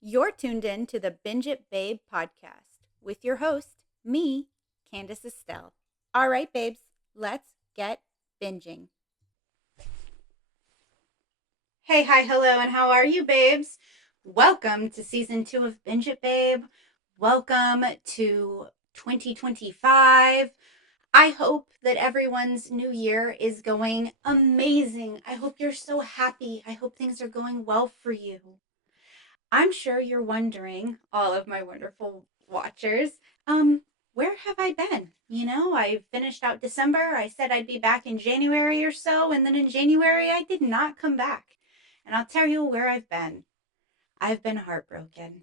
You're tuned in to the Binge It Babe podcast with your host, me, Candace Estelle. All right, babes, let's get binging. Hey, hi, hello, and how are you, babes? Welcome to season 2 of Binge It Babe. Welcome to 2025. I hope that everyone's new year is going amazing. I hope you're so happy. I hope things are going well for you. I'm sure you're wondering, all of my wonderful watchers, where have I been? I finished out December. I said I'd be back in January or so, and then in January I did not come back. And I'll tell you where I've been. I've been heartbroken.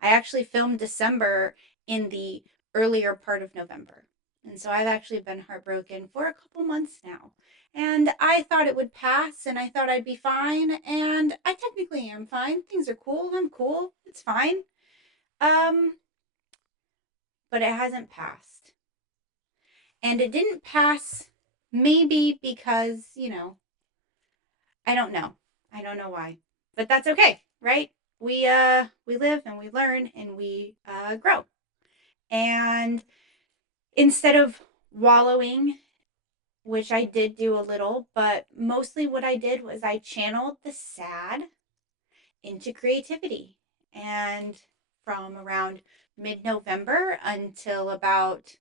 I actually filmed December in the earlier part of November. And so I've actually been heartbroken for a couple months now. And I thought it would pass and I thought I'd be fine. And I technically am fine. Things are cool. I'm cool. It's fine. Um, but it hasn't passed. And it didn't pass maybe because, I don't know. I don't know why. But that's okay, right? We live and we learn and we grow. And instead of wallowing, which I did do a little, but mostly what I did was I channeled the sad into creativity. And from around mid-November until about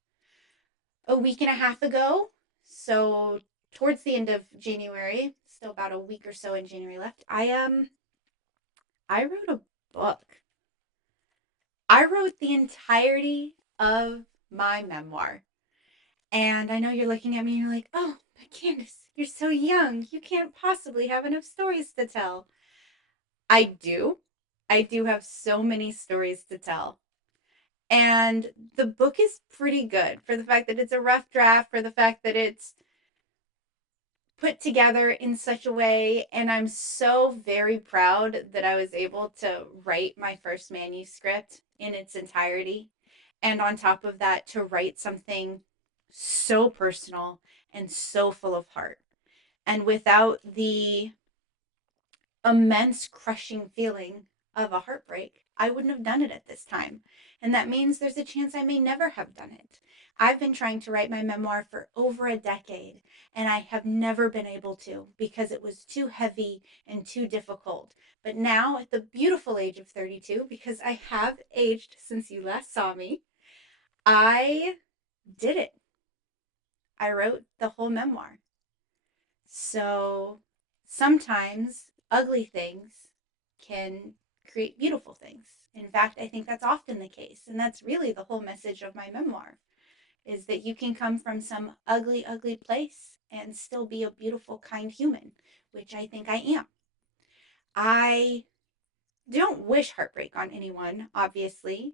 a week and a half ago, so towards the end of January, still about a week or so in January left, I wrote a book. I wrote the entirety of my memoir. And I know you're looking at me and you're like, oh, but Candace, you're so young. You can't possibly have enough stories to tell. I do. I do have so many stories to tell. And the book is pretty good for the fact that it's a rough draft, for the fact that it's put together in such a way. And I'm so very proud that I was able to write my first manuscript in its entirety. And on top of that, to write something so personal and so full of heart. And without the immense crushing feeling of a heartbreak, I wouldn't have done it at this time. And that means there's a chance I may never have done it. I've been trying to write my memoir for over a decade, and I have never been able to because it was too heavy and too difficult. But now, at the beautiful age of 32, because I have aged since you last saw me, I did it. I wrote the whole memoir. So sometimes ugly things can create beautiful things. In fact, I think that's often the case. And that's really the whole message of my memoir is that you can come from some ugly, ugly place and still be a beautiful, kind human, which I think I am. I don't wish heartbreak on anyone, obviously.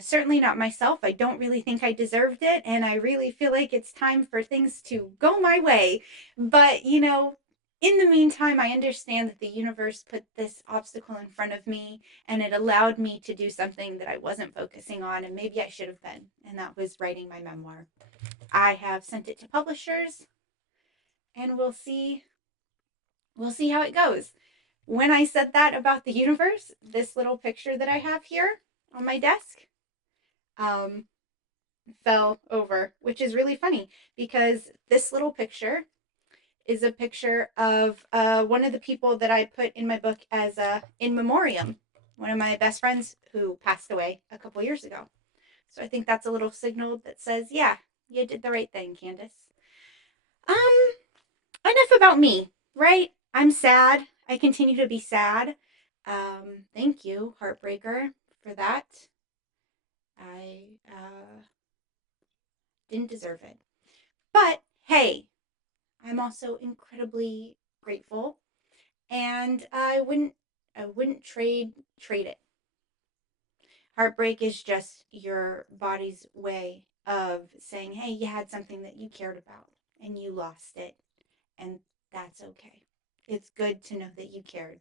Certainly not myself. I don't really think I deserved it, and I really feel like it's time for things to go my way. But, in the meantime, I understand that the universe put this obstacle in front of me, and it allowed me to do something that I wasn't focusing on, and maybe I should have been, and that was writing my memoir. I have sent it to publishers, and we'll see how it goes. When I said that about the universe, this little picture that I have here on my desk, um, fell over, which is really funny because this little picture is a picture of one of the people that I put in my book as in memoriam, one of my best friends who passed away a couple years ago. So I think that's a little signal that says, yeah, you did the right thing, Candace. Um, Enough about me, right? I'm sad. I continue to be sad. Thank you, Heartbreaker, for that. I didn't deserve it. But hey, I'm also incredibly grateful, and I wouldn't trade it. Heartbreak is just your body's way of saying, "Hey, you had something that you cared about and you lost it, and that's okay. It's good to know that you cared."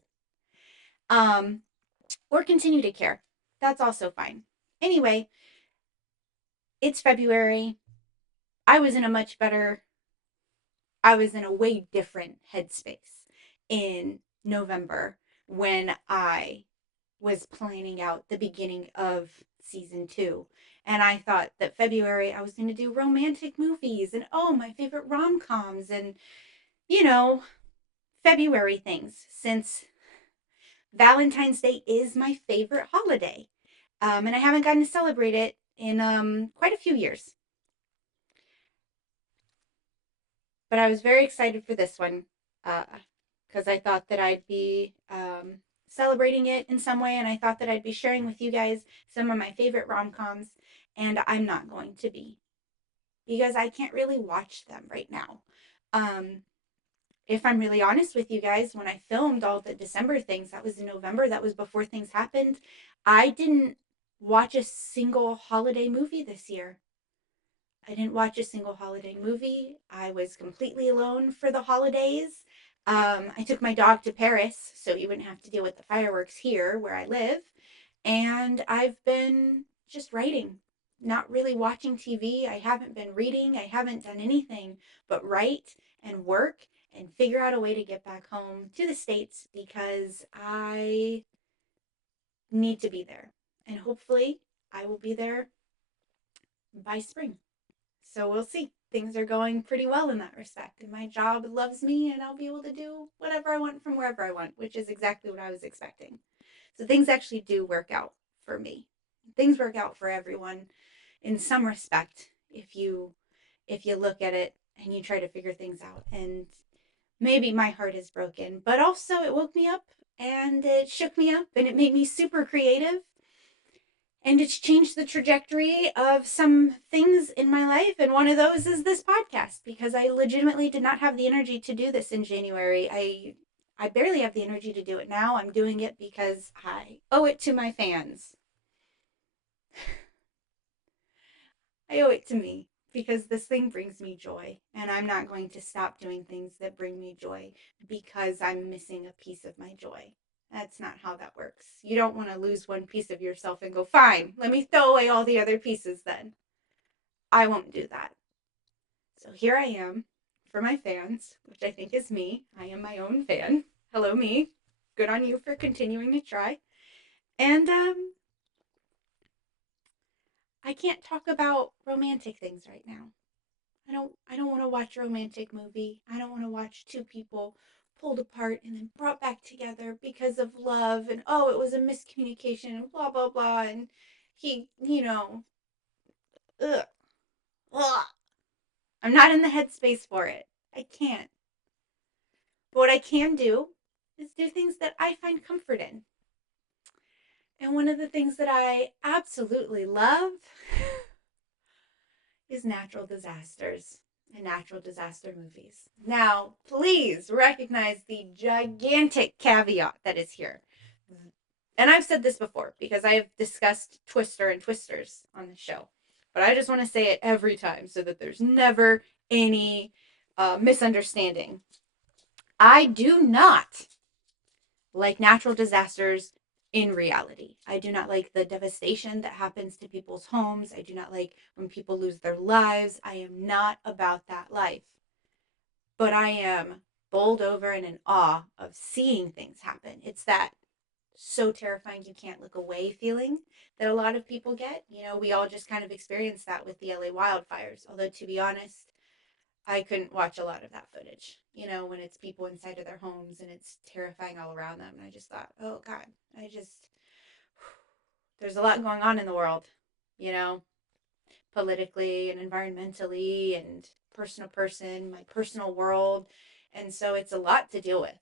Um or continue to care. That's also fine. Anyway, it's February. I was in a much better I was in a way different headspace in November when I was planning out the beginning of season 2. And I thought that February I was going to do romantic movies and oh, my favorite rom-coms and you know, February things since Valentine's Day is my favorite holiday. And I haven't gotten to celebrate it in quite a few years. But I was very excited for this one because I thought that I'd be celebrating it in some way, and I thought that I'd be sharing with you guys some of my favorite rom coms, and I'm not going to be because I can't really watch them right now. Um, if I'm really honest with you guys, when I filmed all the December things, that was in November, that was before things happened, I didn't watch a single holiday movie this year. I didn't watch a single holiday movie. I was completely alone for the holidays. I took my dog to Paris so he wouldn't have to deal with the fireworks here where I live. And I've been just writing, not really watching TV. I haven't been reading. I haven't done anything but write and work and figure out a way to get back home to the States because I need to be there. And hopefully, I will be there by spring. So we'll see. Things are going pretty well in that respect. And my job loves me, and I'll be able to do whatever I want from wherever I want, which is exactly what I was expecting. So things actually do work out for me. Things work out for everyone in some respect if you look at it and you try to figure things out. And maybe my heart is broken, but also it woke me up and it shook me up and it made me super creative and it's changed the trajectory of some things in my life. And one of those is this podcast because I legitimately did not have the energy to do this in January. I barely have the energy to do it now. I'm doing it because I owe it to my fans. I owe it to me because this thing brings me joy and I'm not going to stop doing things that bring me joy because I'm missing a piece of my joy. That's not how that works. You don't want to lose one piece of yourself and go, fine, let me throw away all the other pieces then. I won't do that. So here I am for my fans, which I think is me. I am my own fan. Hello, me. Good on you for continuing to try. And I can't talk about romantic things right now. I don't want to watch a romantic movie. I don't want to watch two people pulled apart and then brought back together because of love and oh, it was a miscommunication and blah blah blah and he, ugh, ugh. I'm not in the headspace for it. I can't. But what I can do is do things that I find comfort in. And one of the things that I absolutely love is natural disasters and natural disaster movies. Now, please recognize the gigantic caveat that is here. And I've said this before because I have discussed Twister and Twisters on the show. But I just want to say it every time so that there's never any misunderstanding. I do not like natural disasters in reality. I do not like the devastation that happens to people's homes. I do not like when people lose their lives. I am not about that life. But I am bowled over and in awe of seeing things happen. It's that so terrifying you can't look away feeling that a lot of people get. We all just kind of experienced that with the LA wildfires. Although, to be honest, I couldn't watch a lot of that footage, when it's people inside of their homes and it's terrifying all around them. And I just thought, oh God, there's a lot going on in the world, you know, politically and environmentally and person to person, my personal world. And so it's a lot to deal with.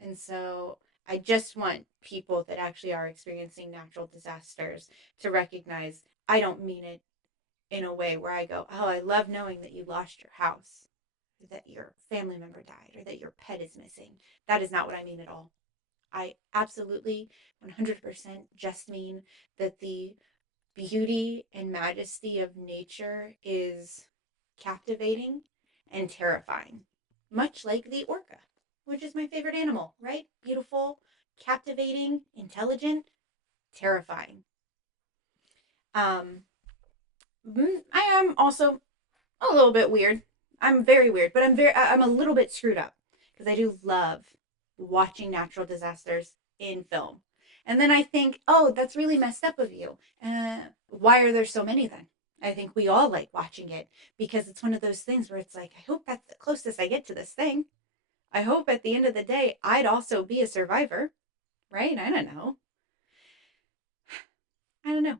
And so I just want people that actually are experiencing natural disasters to recognize I don't mean it in a way where I go, oh, I love knowing that you lost your house, or that your family member died, or that your pet is missing. That is not what I mean at all. I absolutely 100% just mean that the beauty and majesty of nature is captivating and terrifying, much like the orca, which is my favorite animal, right? Beautiful, captivating, intelligent, terrifying. Um, I am also a little bit weird. I'm very weird, but I'm a little bit screwed up because I do love watching natural disasters in film. And then I think, oh, that's really messed up of you. Why are there so many then? I think we all like watching it because it's one of those things where it's like, I hope that's the closest I get to this thing. I hope at the end of the day, I'd also be a survivor, right? I don't know. I don't know.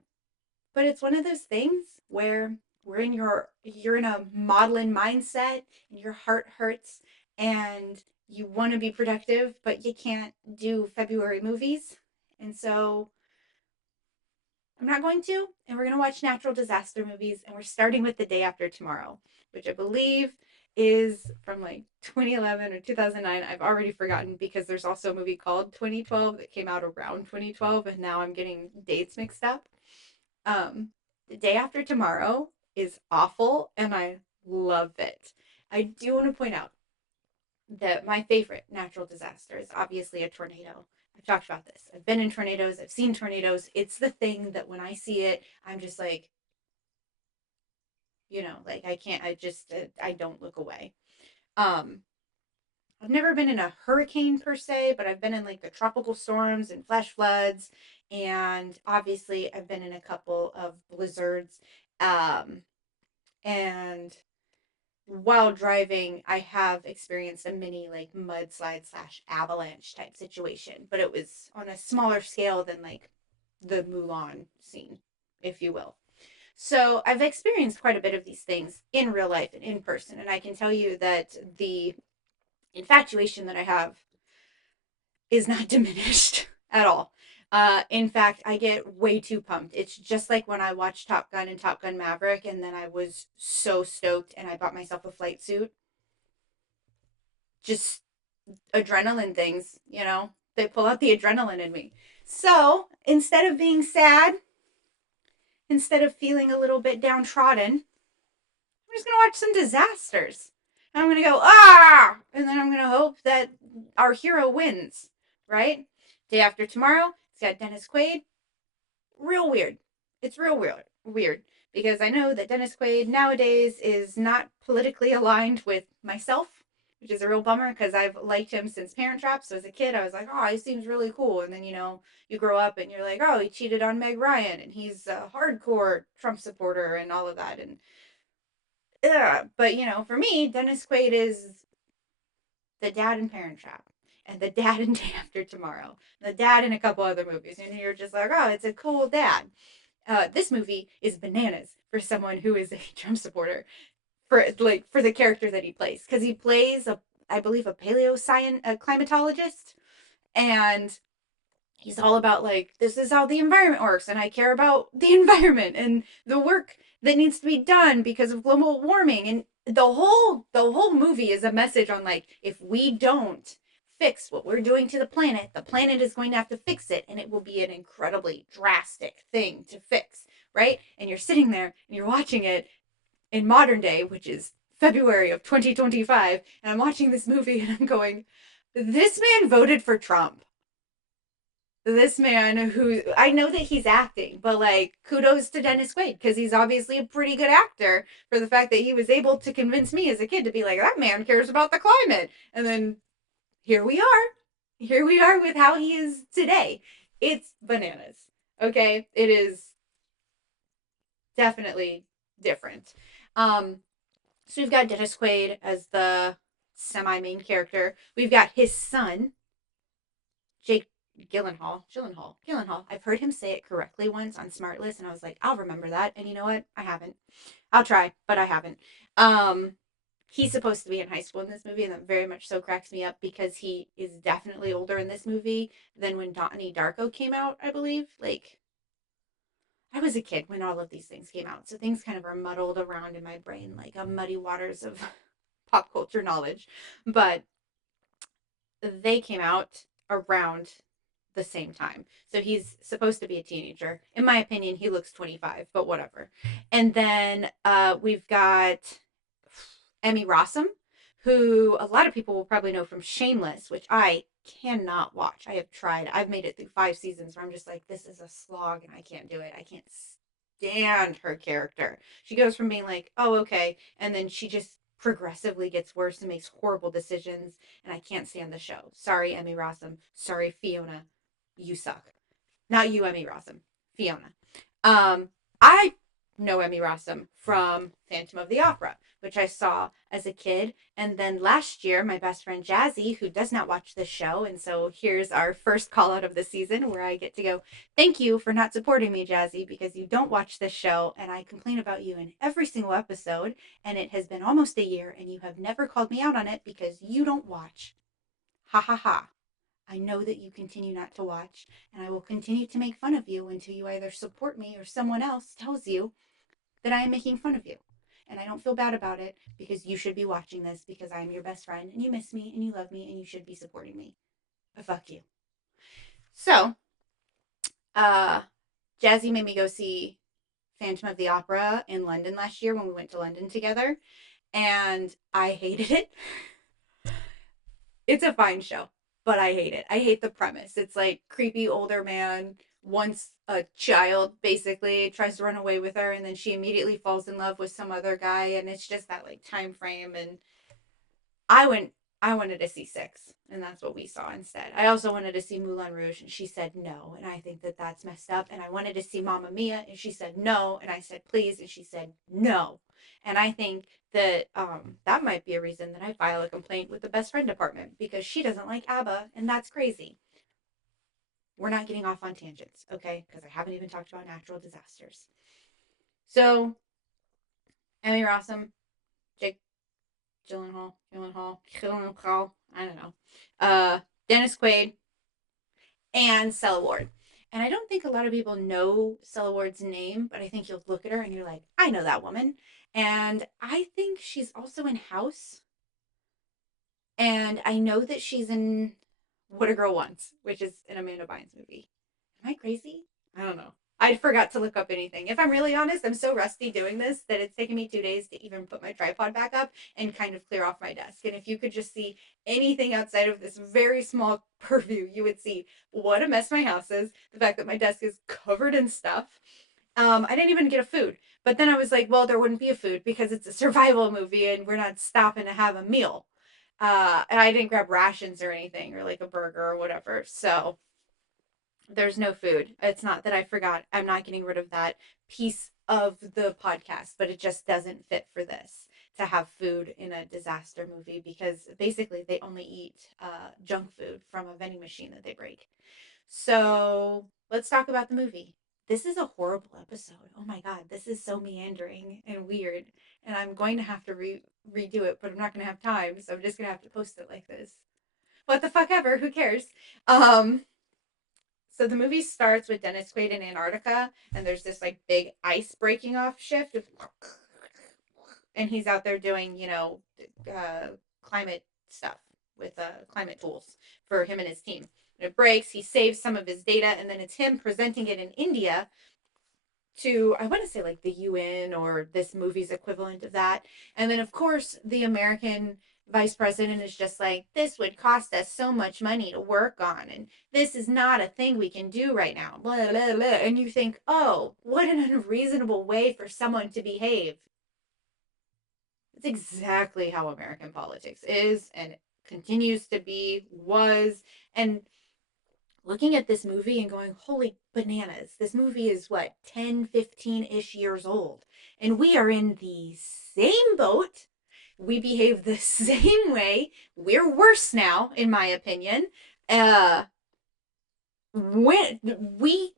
But it's one of those things where you're in a modeling mindset and your heart hurts and you want to be productive, but you can't do February movies. And so I'm not going to. And we're going to watch natural disaster movies. And we're starting with The Day After Tomorrow, which I believe is from like 2011 or 2009. I've already forgotten because there's also a movie called 2012 that came out around 2012. And now I'm getting dates mixed up. Um, the Day After Tomorrow is awful and I love it. I do want to point out that my favorite natural disaster is obviously a tornado. I've talked about this. I've been in tornadoes, I've seen tornadoes. It's the thing that when I see it, I'm just like, like I can't, I don't look away. Um, I've never been in a hurricane per se, but I've been in like the tropical storms and flash floods. And obviously, I've been in a couple of blizzards. Um, and while driving, I have experienced a mini like mudslide slash avalanche type situation, but it was on a smaller scale than like the Mulan scene, if you will. So I've experienced quite a bit of these things in real life and in person, and I can tell you that the infatuation that I have is not diminished at all. In fact, I get way too pumped. It's just like when I watched Top Gun and Top Gun Maverick, and then I was so stoked and I bought myself a flight suit. Just adrenaline things, they pull out the adrenaline in me. So instead of being sad, instead of feeling a little bit downtrodden, I'm just going to watch some disasters. And I'm going to go, ah! And then I'm going to hope that our hero wins, right? Day After Tomorrow, it's got Dennis Quaid. Real weird. It's real weird. Weird. Because I know that Dennis Quaid nowadays is not politically aligned with myself, which is a real bummer because I've liked him since Parent Trap. So as a kid, I was like, oh, he seems really cool. And then, you grow up and you're like, oh, he cheated on Meg Ryan and he's a hardcore Trump supporter and all of that. And, but, for me, Dennis Quaid is the dad in Parent Trap and the dad in Day After Tomorrow, the dad in a couple other movies. And you're just like, oh, it's a cool dad. This movie is bananas for someone who is a Trump supporter for the character that he plays because he plays I believe a paleo science a climatologist, and he's all about like this is how the environment works and I care about the environment and the work that needs to be done because of global warming, and the whole movie is a message on like if we don't fix what we're doing to the planet is going to have to fix it, and it will be an incredibly drastic thing to fix, right? And you're sitting there and you're watching it in modern day, which is February of 2025, and I'm watching this movie and I'm going, this man voted for Trump. This man who I know that he's acting, but like kudos to Dennis Quaid because he's obviously a pretty good actor for the fact that he was able to convince me as a kid to be like, that man cares about the climate. And then here we are. Here we are with how he is today. It's bananas. Okay? It is definitely different. So we've got Dennis Quaid as the semi main character. We've got his son, Jake Gyllenhaal. I've heard him say it correctly once on Smartlist, and I was like, I'll remember that. And you know what? I haven't. I'll try, but I haven't. He's supposed to be in high school in this movie, and that very much so cracks me up because he is definitely older in this movie than when Donnie Darko came out, I believe. Like, I was a kid when all of these things came out, so things kind of are muddled around in my brain, like a muddy waters of pop culture knowledge. But they came out around the same time. So he's supposed to be a teenager. In my opinion, he looks 25, but whatever. And then we've got Emmy Rossum, who a lot of people will probably know from Shameless, which I cannot watch. I have tried. I've made it through 5 seasons where I'm just like, this is a slog and I can't do it. I can't stand her character. She goes from being like, oh, okay, and then she just progressively gets worse and makes horrible decisions, and I can't stand the show. Sorry, Emmy Rossum. Sorry, Fiona. You suck. Not you, Emmy Rossum, Fiona. Um, I know Emmy Rossum from Phantom of the Opera, which I saw as a kid. And then last year, my best friend Jazzy, who does not watch this show, and so here's our first call out of the season where I get to go, thank you for not supporting me, Jazzy, because you don't watch this show, and I complain about you in every single episode, and it has been almost a year, and you have never called me out on it because you don't watch. Ha ha ha. I know that you continue not to watch, and I will continue to make fun of you until you either support me or someone else tells you that I am making fun of you. And I don't feel bad about it because you should be watching this because I am your best friend and you miss me and you love me and you should be supporting me. But fuck you. So, uh, Jazzy made me go see Phantom of the Opera in London last year when we went to London together, and I hated it. It's a fine show, but I hate it. I hate the premise. It's like creepy older man wants a child, basically tries to run away with her, and then she immediately falls in love with some other guy, and it's just that like time frame. And I went I wanted to see Six, and that's what we saw instead. I also wanted to see Moulin Rouge, and she said no, and I think that that's messed up. And I wanted to see Mamma Mia, and she said no, and I said please, and she said no. And I think that that might be a reason that I file a complaint with the best friend department because she doesn't like ABBA, and that's crazy. We're not getting off on tangents, okay? Because I haven't even talked about natural disasters. So, Emmy Rossum, Jake Gyllenhaal, I don't know. Dennis Quaid, and Cella Ward. And I don't think a lot of people know Cella Ward's name, but I think you'll look at her and you're like, I know that woman. And I think she's also in House. And I know that she's in What a Girl Wants, which is an Amanda Bynes movie. Am I crazy? I don't know. I forgot to look up anything. If I'm really honest, I'm so rusty doing this that it's taken me 2 days to even put my tripod back up and kind of clear off my desk. And if you could just see anything outside of this very small purview, you would see what a mess my house is, the fact that my desk is covered in stuff. I didn't even get a food. But then I was like, well, there wouldn't be a food because it's a survival movie and we're not stopping to have a meal. And I didn't grab rations or anything or like a burger or whatever. So there's no food. It's not that I forgot. I'm not getting rid of that piece of the podcast, but it just doesn't fit for this to have food in a disaster movie because basically they only eat junk food from a vending machine that they break. So let's talk about the movie. This is a horrible episode. Oh my god, this is so meandering and weird, and I'm going to have to redo it, but I'm not going to have time, so I'm just going to have to post it like this. What the fuck ever? Who cares? Um, so the movie starts with Dennis Quaid in Antarctica, and there's this like big ice breaking off shift, and he's out there doing climate stuff with climate tools for him and his team. And it breaks. He saves some of his data, and then it's him presenting it in India to I want to say like the UN or this movie's equivalent of that. And then of course the American vice president is just like, this would cost us so much money to work on, and this is not a thing we can do right now. Blah blah blah. And you think, oh, what an unreasonable way for someone to behave. It's exactly how American politics is and continues to be, was, and looking at this movie and going, holy bananas, this movie is what, 10, 15-ish years old. And we are in the same boat. We behave the same way. We're worse now, in my opinion. When we,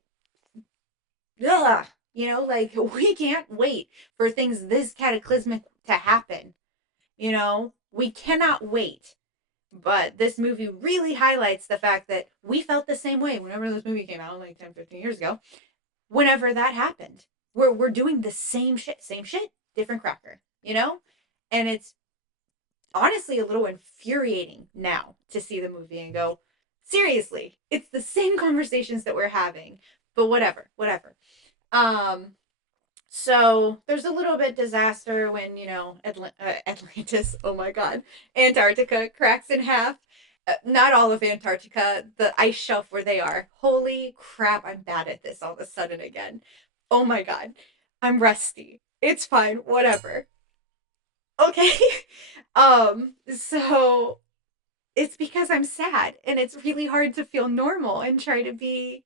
like, we can't wait for things this cataclysmic to happen. We cannot wait. But this movie really highlights the fact that we felt the same way whenever this movie came out, like 10, 15 years ago. Whenever that happened, we're doing the same shit, different cracker, And it's honestly a little infuriating now to see the movie and go, seriously, it's the same conversations that we're having, but whatever. Um, so there's a little bit disaster when Atlantis. Oh my God, Antarctica cracks in half. Not all of Antarctica, the ice shelf where they are. Holy crap, I'm bad at this all of a sudden again. Oh my God, I'm rusty. It's fine, whatever. Okay. So it's because I'm sad and it's really hard to feel normal and try to be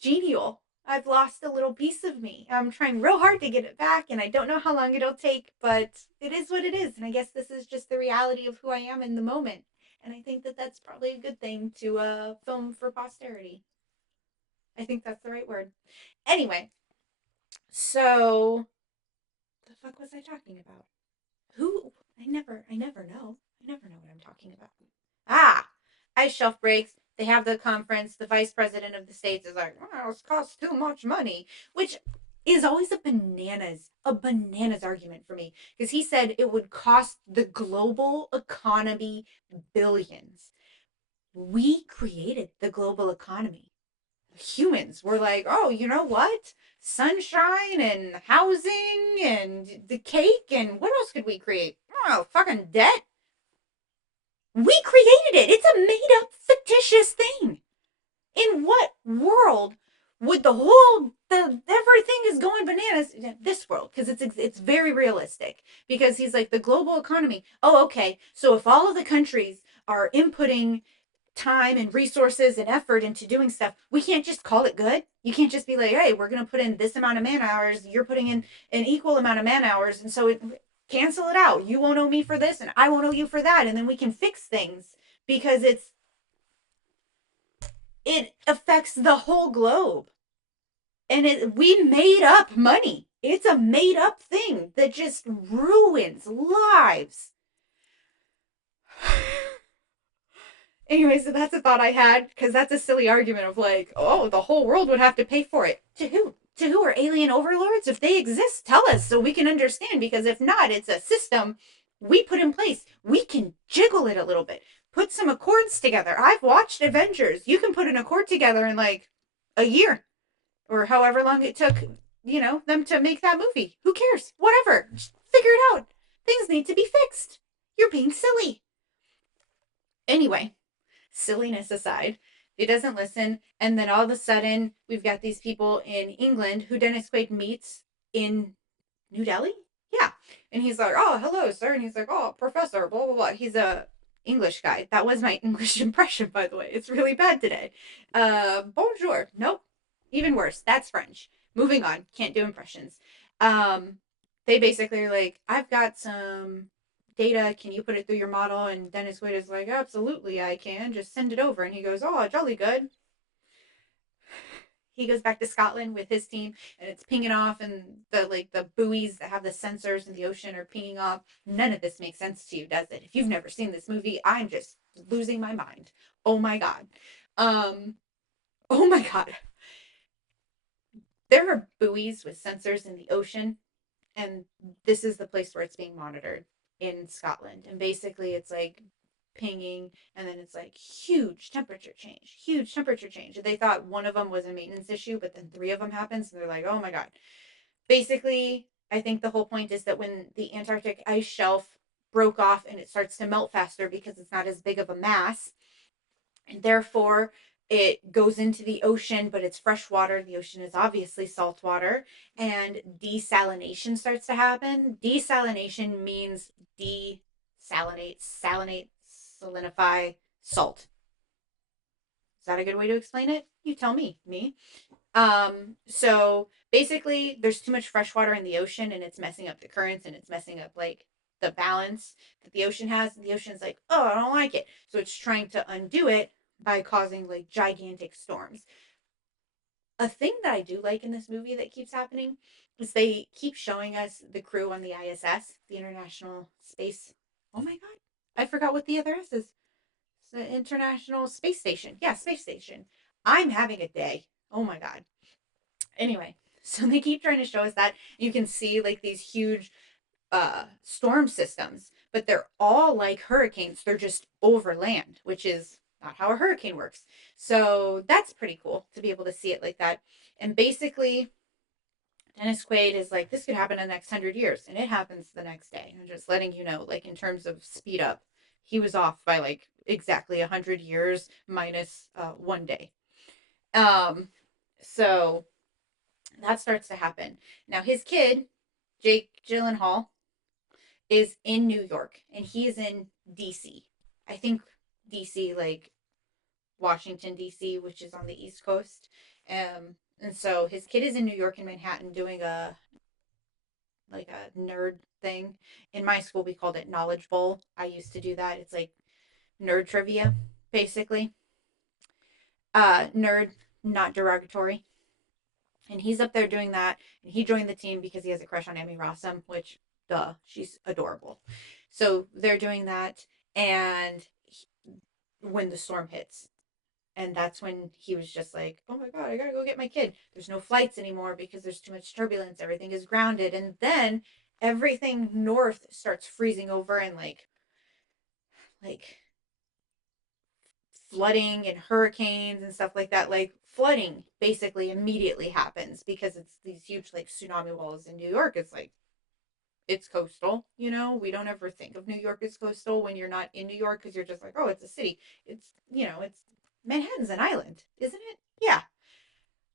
genial. I've lost a little piece of me. I'm trying real hard to get it back, and I don't know how long it'll take, but it is what it is. And I guess this is just the reality of who I am in the moment. And I think that that's probably a good thing to film for posterity. I think that's the right word. Anyway, so the fuck was I talking about? Who? I never know. I never know what I'm talking about. Ah, ice shelf breaks. They have the conference. The vice president of the states is like, oh, this costs too much money, which is always a bananas argument for me because he said it would cost the global economy billions. We created the global economy. Humans were like, oh, you know what? Sunshine and housing and the cake and what else could we create? Oh, fucking debt. We created it. It's a made up fictitious thing. In what world would the everything is going bananas? This world, because it's very realistic. Because he's like the global economy. Oh, okay. So if all of the countries are inputting time and resources and effort into doing stuff, we can't just call it good. You can't just be like, hey, we're going to put in this amount of man hours. You're putting in an equal amount of man hours. And so cancel it out. You won't owe me for this and I won't owe you for that. And then we can fix things because it affects the whole globe. And we made up money. It's a made up thing that just ruins lives. Anyway, so that's a thought I had because that's a silly argument of like, oh, the whole world would have to pay for it. To who? To who are alien overlords? If they exist, tell us so we can understand. Because if not, it's a system we put in place. We can jiggle it a little bit, put some accords together. I've watched Avengers. You can put an accord together in like a year or however long it took, them to make that movie. Who cares? Whatever. Just figure it out. Things need to be fixed. You're being silly. Anyway, silliness aside, he doesn't listen. And then all of a sudden, we've got these people in England who Dennis Quaid meets in New Delhi. Yeah. And he's like, oh, hello, sir. And he's like, oh, professor, blah, blah, blah. He's a English guy. That was my English impression, by the way. It's really bad today. Bonjour. Nope. Even worse. That's French. Moving on. Can't do impressions. Um, they basically are like, I've got some data. Can you put it through your model? And Dennis Quaid is like, absolutely, I can. Just send it over. And he goes, oh, jolly good. He goes back to Scotland with his team and it's pinging off and the buoys that have the sensors in the ocean are pinging off. None of this makes sense to you, does it? If you've never seen this movie, I'm just losing my mind. Oh my god. Um oh my god. There are buoys with sensors in the ocean and this is the place where it's being monitored in Scotland. And basically it's like pinging and then it's like huge temperature change. And they thought one of them was a maintenance issue, but then three of them happens and they're like, oh my god. Basically, I think the whole point is that when the Antarctic ice shelf broke off and it starts to melt faster because it's not as big of a mass, and therefore it goes into the ocean, but it's fresh water. The ocean is obviously salt water, and desalination starts to happen. Desalination means salinate, salinify salt. Is that a good way to explain it? You tell me. So basically there's too much fresh water in the ocean and it's messing up the currents and it's messing up like the balance that the ocean has. And the ocean's like, oh, I don't like it. So it's trying to undo it by causing like gigantic storms. A thing that I do like in this movie that keeps happening is they keep showing us the crew on the ISS, the International Space. Oh my god. I forgot what the other S is. It's the International Space Station. Yeah, Space Station. I'm having a day. Oh my god. Anyway, so they keep trying to show us that you can see like these huge storm systems, but they're all like hurricanes. They're just over land, which is not how a hurricane works. So that's pretty cool to be able to see it like that. And basically, Dennis Quaid is like, this could happen in the next 100 years, and it happens the next day. I'm just letting you know, like in terms of speed up, he was off by like exactly 100 years minus 1 day. Um, so that starts to happen. Now his kid, Jake Gyllenhaal, is in New York and he is in DC. I think DC like Washington, D.C., which is on the East Coast. And so his kid is in New York and Manhattan doing a nerd thing. In my school, we called it Knowledge Bowl. I used to do that. It's like nerd trivia, basically. Nerd, not derogatory. And he's up there doing that. And he joined the team because he has a crush on Amy Rossum, which, duh, she's adorable. So they're doing that. And when the storm hits, and that's when he was just like, oh my God, I gotta go get my kid. There's no flights anymore because there's too much turbulence. Everything is grounded. And then everything north starts freezing over, and like flooding and hurricanes and stuff like that. Like flooding basically immediately happens because it's these huge like tsunami walls in New York. It's like it's coastal, you know. We don't ever think of New York as coastal when you're not in New York because you're just like, oh, it's a city. It's, you know, it's Manhattan's an island, isn't it? Yeah.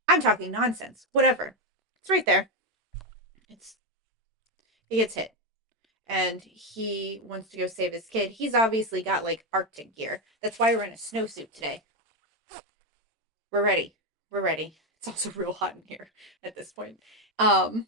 I'm talking nonsense. Whatever. It's right there. It's he gets hit and he wants to go save his kid. He's obviously got like Arctic gear. That's why we're in a snowsuit today. We're ready. We're ready. It's also real hot in here at this point. Um,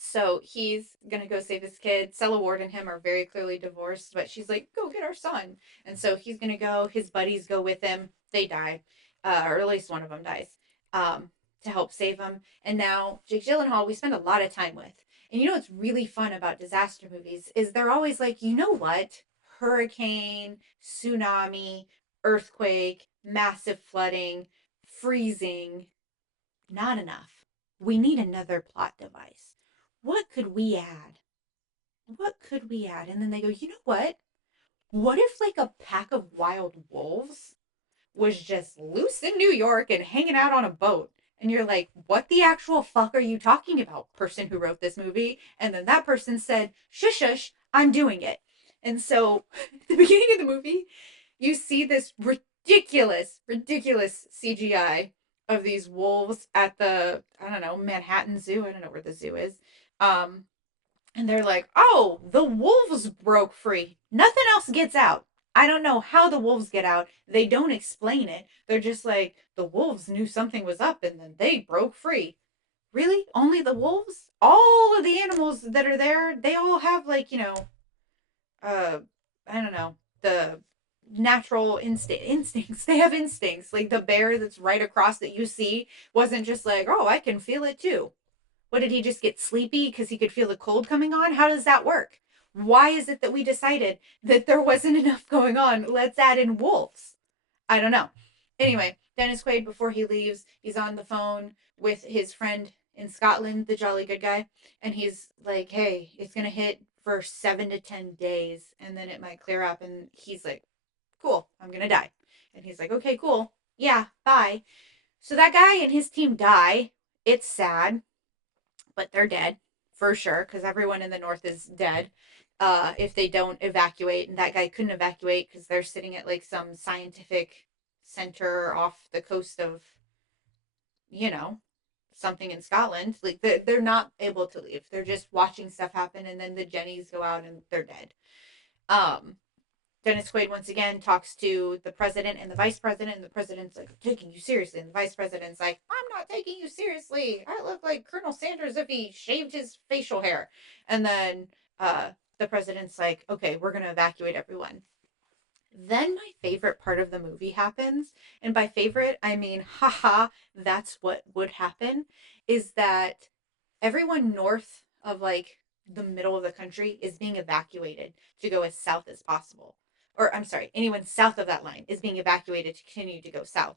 so he's gonna go save his kid. Stella Ward and him are very clearly divorced, but she's like, "Go get our son." And so he's gonna go. His buddies go with him. They die, or at least one of them dies, to help save him. And now Jake Gyllenhaal, we spend a lot of time with. And you know what's really fun about disaster movies is they're always like, you know what? Hurricane, tsunami, earthquake, massive flooding, freezing, not enough. We need another plot device. What could we add? What could we add? And then they go, you know what? What if like a pack of wild wolves was just loose in New York and hanging out on a boat? And you're like, what the actual fuck are you talking about, person who wrote this movie? And then that person said, shush, shush, I'm doing it. And so, at the beginning of the movie, you see this ridiculous, ridiculous CGI of these wolves at the, I don't know, Manhattan Zoo. I don't know where the zoo is. Um, and they're like, oh, the wolves broke free. Nothing else gets out. I don't know how the wolves get out. They don't explain it. They're just like, the wolves knew something was up and then they broke free. Really? Only the wolves? All of the animals that are there, they all have like, uh, I don't know, the natural instincts. They have instincts. Like the bear that's right across that you see wasn't just like, oh, I can feel it too. What, did he just get sleepy because he could feel the cold coming on? How does that work? Why is it that we decided that there wasn't enough going on? Let's add in wolves. I don't know. Anyway, Dennis Quaid, before he leaves, he's on the phone with his friend in Scotland, the jolly good guy, and he's like, hey, it's going to hit for 7 to 10 days and then it might clear up. And he's like, cool, I'm going to die. And he's like, okay, cool. Yeah, bye. So that guy and his team die. It's sad, but they're dead for sure because everyone in the north is dead if they don't evacuate. And that guy couldn't evacuate because they're sitting at like some scientific center off the coast of, you know, something in Scotland. Like they're not able to leave. They're just watching stuff happen, and then the Jennies go out and they're dead. Um, Dennis Quaid once again talks to the president and the vice president, and the president's like, I'm taking you seriously. And the vice president's like, I'm not taking you seriously. I look like Colonel Sanders if he shaved his facial hair. And then the president's like, okay, we're going to evacuate everyone. Then my favorite part of the movie happens. And by favorite, I mean, haha, that's what would happen, is that everyone north of like the middle of the country is being evacuated to go as south as possible. Or I'm sorry, anyone south of that line is being evacuated to continue to go south.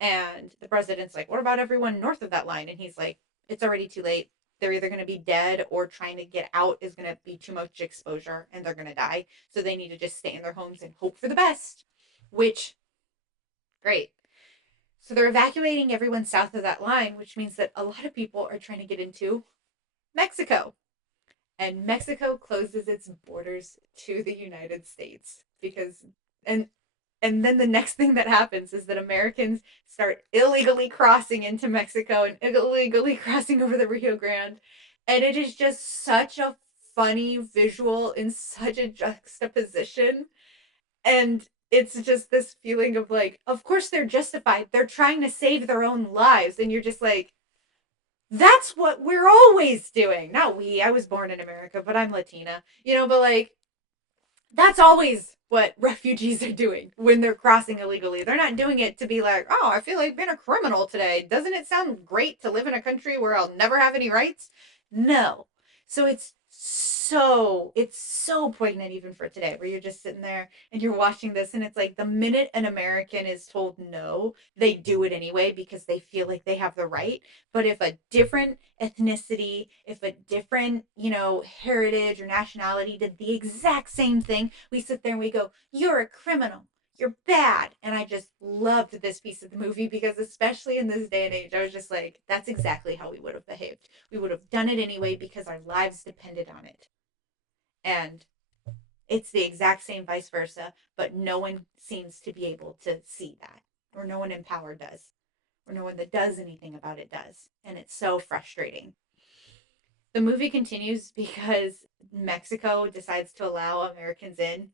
And the president's like, what about everyone north of that line? And he's like, it's already too late. They're either going to be dead or trying to get out is going to be too much exposure and they're going to die. So they need to just stay in their homes and hope for the best, which, great. So they're evacuating everyone south of that line, which means that a lot of people are trying to get into Mexico. And Mexico closes its borders to the United States because and and then the next thing that happens is that Americans start illegally crossing into Mexico and illegally crossing over the Rio Grande. And it is just such a funny visual in such a juxtaposition. And it's just this feeling of like, of course they're justified. They're trying to save their own lives. And you're just like, that's what we're always doing. Not we. I was born in America, but I'm Latina. But like, that's always what refugees are doing when they're crossing illegally. They're not doing it to be like, oh, I feel like being a criminal today. Doesn't it sound great to live in a country where I'll never have any rights? No. So it's so poignant even for today, where you're just sitting there and you're watching this and it's like the minute an American is told no, they do it anyway because they feel like they have the right. But if a different ethnicity, if a different, heritage or nationality did the exact same thing, we sit there and we go, you're a criminal. You're bad. And I just loved this piece of the movie because, especially in this day and age, I was just like, that's exactly how we would have behaved. We would have done it anyway because our lives depended on it. And it's the exact same vice versa, but no one seems to be able to see that, or no one in power does, or no one that does anything about it does. And it's so frustrating. The movie continues because Mexico decides to allow Americans in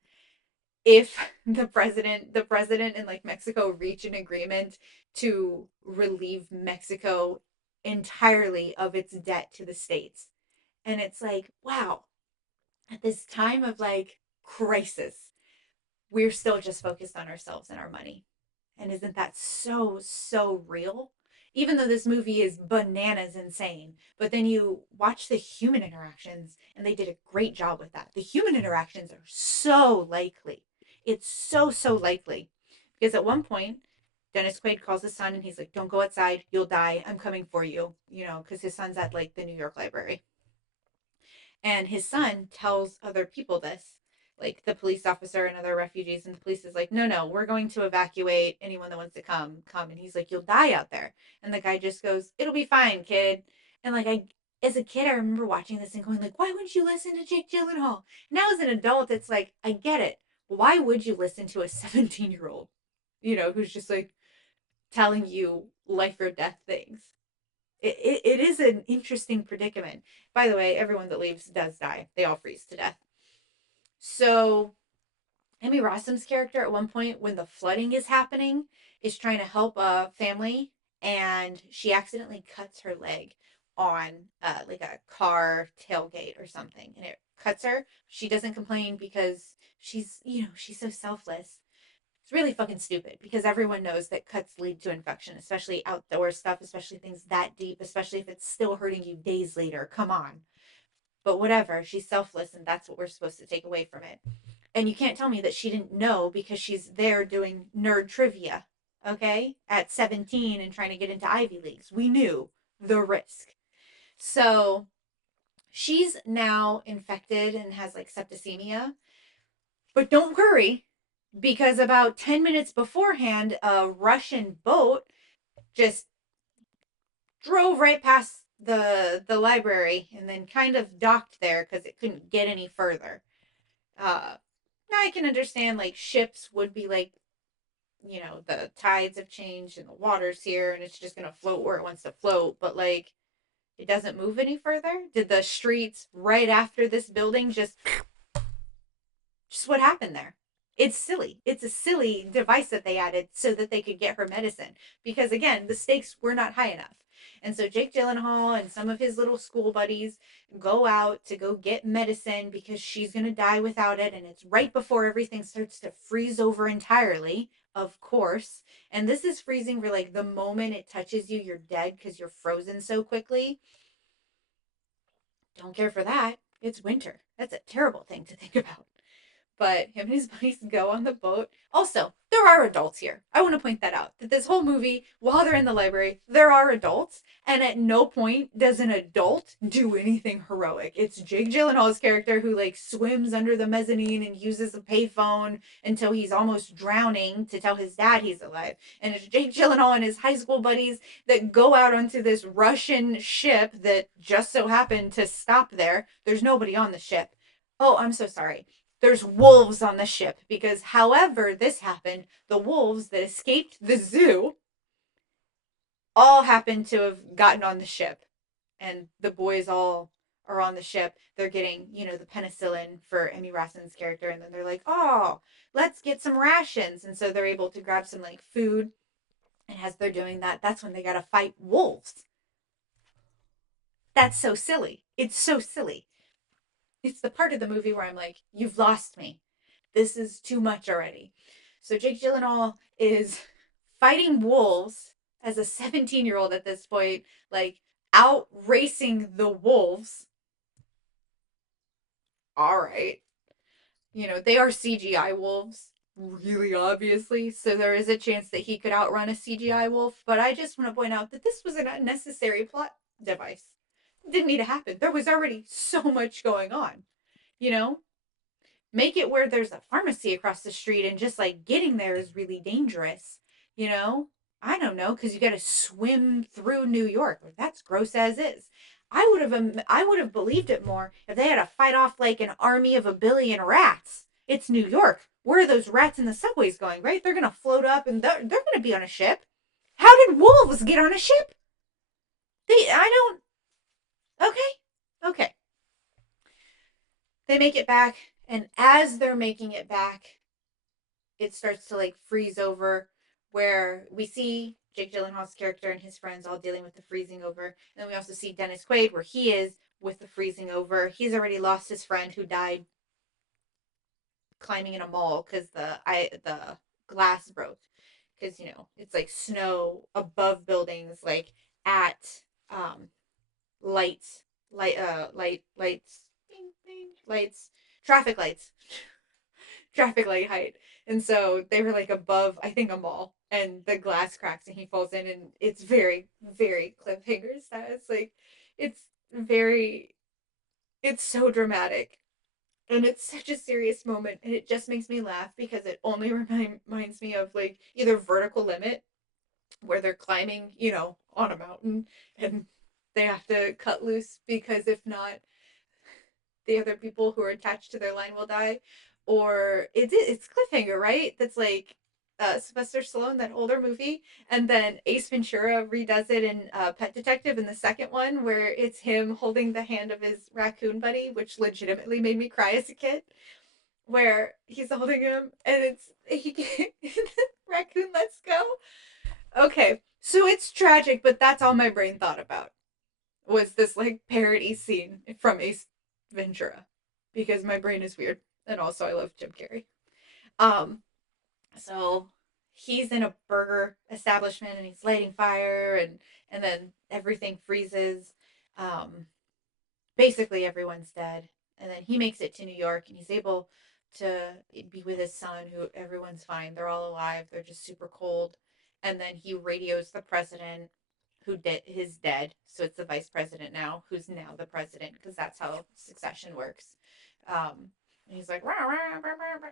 if the president and like Mexico reach an agreement to relieve Mexico entirely of its debt to the states. And it's like, wow, at this time of like crisis, we're still just focused on ourselves and our money. And isn't that so, so real? Even though this movie is bananas insane, but then you watch the human interactions and they did a great job with that. The human interactions are so likely. It's so, so likely. Because at one point, Dennis Quaid calls his son and he's like, don't go outside. You'll die. I'm coming for you. Because his son's at like the New York Library. And his son tells other people this, like the police officer and other refugees. And the police is like, no, no, we're going to evacuate anyone that wants to come. And he's like, you'll die out there. And the guy just goes, it'll be fine, kid. And like, as a kid, I remember watching this and going like, why wouldn't you listen to Jake Gyllenhaal? Now as an adult, it's like, I get it. Why would you listen to a 17-year-old, who's just like telling you life or death things? It is an interesting predicament. By the way, everyone that leaves does die. They all freeze to death. So Emmy Rossum's character at one point when the flooding is happening is trying to help a family and she accidentally cuts her leg on like a car tailgate or something and it cuts her. She doesn't complain because she's so selfless. It's really fucking stupid because everyone knows that cuts lead to infection, especially outdoor stuff, especially things that deep, especially if it's still hurting you days later. Come on. But whatever, she's selfless and that's what we're supposed to take away from it. And you can't tell me that she didn't know because she's there doing nerd trivia, okay? At 17 and trying to get into Ivy Leagues. We knew the risk. So she's now infected and has like septicemia. But don't worry, because about 10 minutes beforehand, a Russian boat just drove right past the library and then kind of docked there because it couldn't get any further. Now I can understand like ships would be like, the tides have changed and the water's here and it's just going to float where it wants to float, but like it doesn't move any further. Did the streets right after this building just what happened there? It's silly. It's a silly device that they added so that they could get her medicine. Because again, the stakes were not high enough. And so Jake Gyllenhaal and some of his little school buddies go out to go get medicine because she's going to die without it. And it's right before everything starts to freeze over entirely, of course. And this is freezing for like the moment it touches you, you're dead because you're frozen so quickly. Don't care for that. It's winter. That's a terrible thing to think about. But him and his buddies go on the boat. Also, there are adults here. I want to point that out. That this whole movie, while they're in the library, there are adults. And at no point does an adult do anything heroic. It's Jake Gyllenhaal's character who like swims under the mezzanine and uses a payphone until he's almost drowning to tell his dad he's alive. And it's Jake Gyllenhaal and his high school buddies that go out onto this Russian ship that just so happened to stop there. There's nobody on the ship. Oh, I'm so sorry. There's wolves on the ship because however this happened, the wolves that escaped the zoo all happened to have gotten on the ship. And the boys all are on the ship. They're getting, the penicillin for Emmy Rossum's character. And then they're like, oh, let's get some rations. And so they're able to grab some like food. And as they're doing that, that's when they got to fight wolves. That's so silly. It's so silly. It's the part of the movie where I'm like, you've lost me. This is too much already. So Jake Gyllenhaal is fighting wolves as a 17-year-old at this point, like out racing the wolves. All right. They are CGI wolves, really obviously. So there is a chance that he could outrun a CGI wolf. But I just want to point out that this was an unnecessary plot device. It didn't need to happen. There was already so much going on. You know, make it where there's a pharmacy across the street and just like getting there is really dangerous. You know, I don't know, because you got to swim through New York. That's gross as is. I would have believed it more if they had to fight off like an army of a billion rats. It's New York. Where are those rats in the subways going? Right? They're gonna float up and they're gonna be on a ship. How did wolves get on a ship? I don't. Okay, okay. They make it back, and as they're making it back, it starts to like freeze over, where we see Jake Gyllenhaal's character and his friends all dealing with the freezing over. And then we also see Dennis Quaid where he is with the freezing over. He's already lost his friend who died climbing in a mall because the glass broke. Because it's like snow above buildings, like at lights, lights, traffic lights, traffic light height. And so they were like above, I think, a mall, and the glass cracks and he falls in, and it's very, very cliffhanger status. Like, it's very, it's so dramatic. And it's such a serious moment, and it just makes me laugh because it only reminds me of like either Vertical Limit, where they're climbing, on a mountain, and they have to cut loose because if not, the other people who are attached to their line will die. Or it's Cliffhanger, right? That's like Sylvester Stallone, that older movie, and then Ace Ventura redoes it in Pet Detective in the second one, where it's him holding the hand of his raccoon buddy, which legitimately made me cry as a kid. Where he's holding him, and raccoon lets go. Okay, so it's tragic, but that's all my brain thought about was this like parody scene from Ace Ventura, because my brain is weird, and also I love Jim Carrey. Um, so he's in a burger establishment and he's lighting fire, and then everything freezes. Um, Basically everyone's dead, and then he makes it to New York and he's able to be with his son, who everyone's fine, they're all alive, they're just super cold. And then he radios the president, who is dead, so it's the vice president now who's now the president, because that's how succession works. And he's like, rah, rah, rah, rah, rah.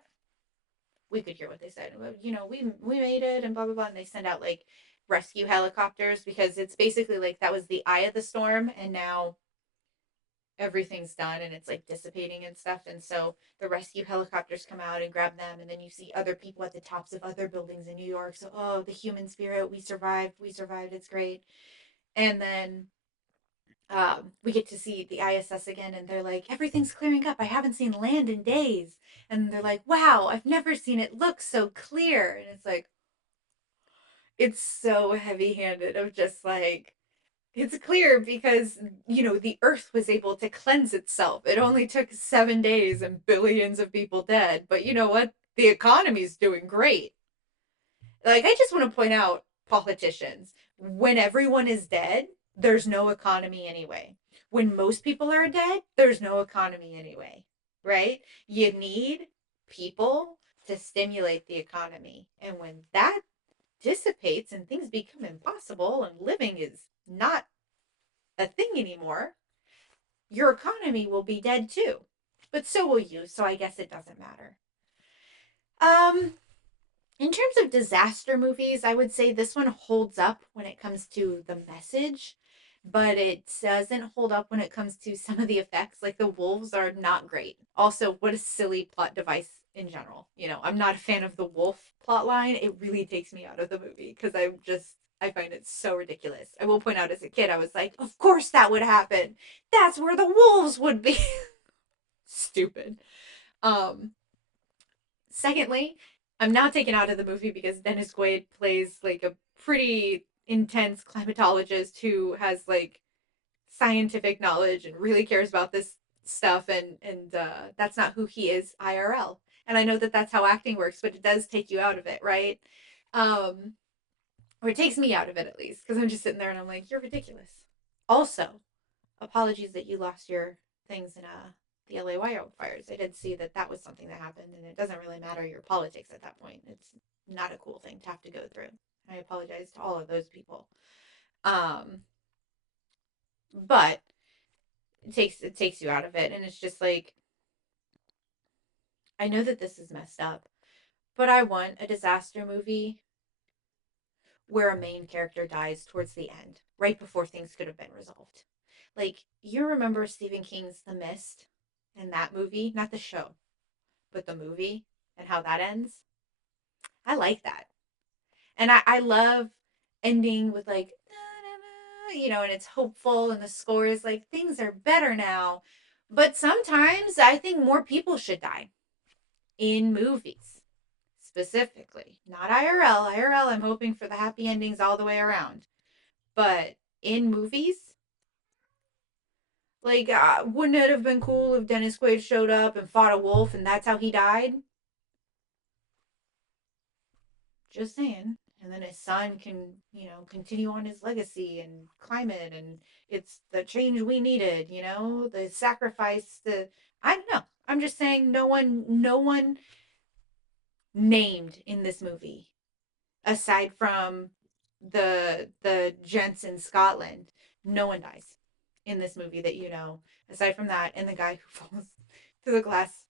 We could hear what they said. We made it and blah blah blah. And they send out like rescue helicopters, because it's basically like that was the eye of the storm, and now everything's done and it's like dissipating and stuff. And so the rescue helicopters come out and grab them, and then you see other people at the tops of other buildings in New York. So, oh, the human spirit, we survived, it's great. And then we get to see the ISS again, and they're like, everything's clearing up, I haven't seen land in days. And they're like, wow, I've never seen it look so clear. And it's like, it's so heavy handed of just like, it's clear because, the earth was able to cleanse itself. It only took 7 days and billions of people dead. But you know what? The economy's doing great. Like, I just want to point out, politicians, when everyone is dead, there's no economy anyway. When most people are dead, there's no economy anyway, right? You need people to stimulate the economy. And when that dissipates and things become impossible and living is not a thing anymore, your economy will be dead too. But so will you, so I guess it doesn't matter. Um, in terms of disaster movies, I would say this one holds up when it comes to the message, but it doesn't hold up when it comes to some of the effects. Like, the wolves are not great. Also, what a silly plot device in general. I'm not a fan of the wolf plot line. It really takes me out of the movie because I'm just I find it so ridiculous. I will point out, as a kid, I was like, of course that would happen. That's where the wolves would be. Stupid. Um, Secondly, I'm now taken out of the movie because Dennis Quaid plays like a pretty intense climatologist who has like scientific knowledge and really cares about this stuff, and that's not who he is IRL. And I know that that's how acting works, but it does take you out of it, right? Um, or it takes me out of it, at least, because I'm just sitting there and I'm like, you're ridiculous. Also, apologies that you lost your things in the LA wildfires. I did see that that was something that happened, and it doesn't really matter your politics at that point. It's not a cool thing to have to go through. I apologize to all of those people. Um, but it takes you out of it, and it's just like, I know that this is messed up, but I want a disaster movie where a main character dies towards the end, right before things could have been resolved. Like, you remember Stephen King's The Mist in that movie? Not the show, but the movie, and how that ends? I like that. And I love ending with like, and it's hopeful, and the score is like, things are better now. But sometimes I think more people should die in movies, specifically. Not IRL. IRL, I'm hoping for the happy endings all the way around. But in movies, like, wouldn't it have been cool if Dennis Quaid showed up and fought a wolf and that's how he died? Just saying. And then his son can, continue on his legacy and climate, and it's the change we needed, the sacrifice, I don't know. I'm just saying, no one named in this movie, aside from the gents in Scotland, no one dies in this movie that aside from that and the guy who falls through the glass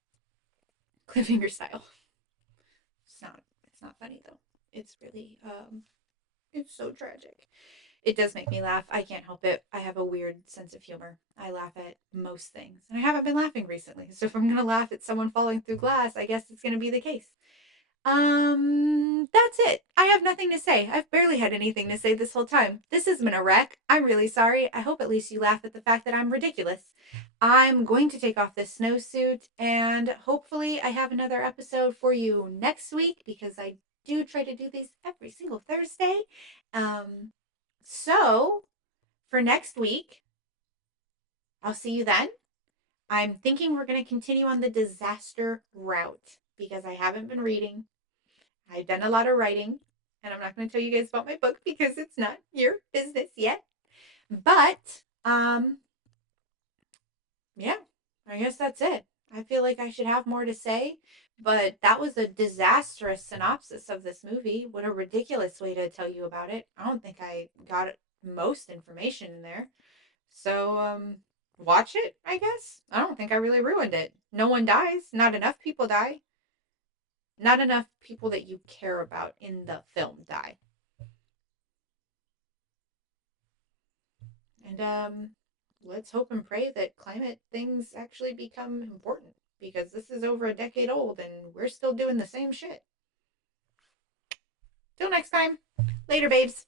cliffhanger style. It's not funny though. It's really it's so tragic. It does make me laugh. I can't help it. I have a weird sense of humor. I laugh at most things. And I haven't been laughing recently. So if I'm going to laugh at someone falling through glass, I guess it's going to be the case. That's it. I have nothing to say. I've barely had anything to say this whole time. This has been a wreck. I'm really sorry. I hope at least you laugh at the fact that I'm ridiculous. I'm going to take off this snowsuit, and hopefully I have another episode for you next week, because I do try to do these every single Thursday. So for next week, I'll see you then. I'm thinking we're going to continue on the disaster route because I haven't been reading. I've done a lot of writing, and I'm not going to tell you guys about my book because it's not your business yet. But yeah, I guess that's it. I feel like I should have more to say, but that was a disastrous synopsis of this movie. What a ridiculous way to tell you about it. I don't think I got most information in there. So watch it, I guess. I don't think I really ruined it. No one dies. Not enough people die. Not enough people that you care about in the film die. And let's hope and pray that climate things actually become important, because this is over a decade old and we're still doing the same shit. Till next time. Later, babes.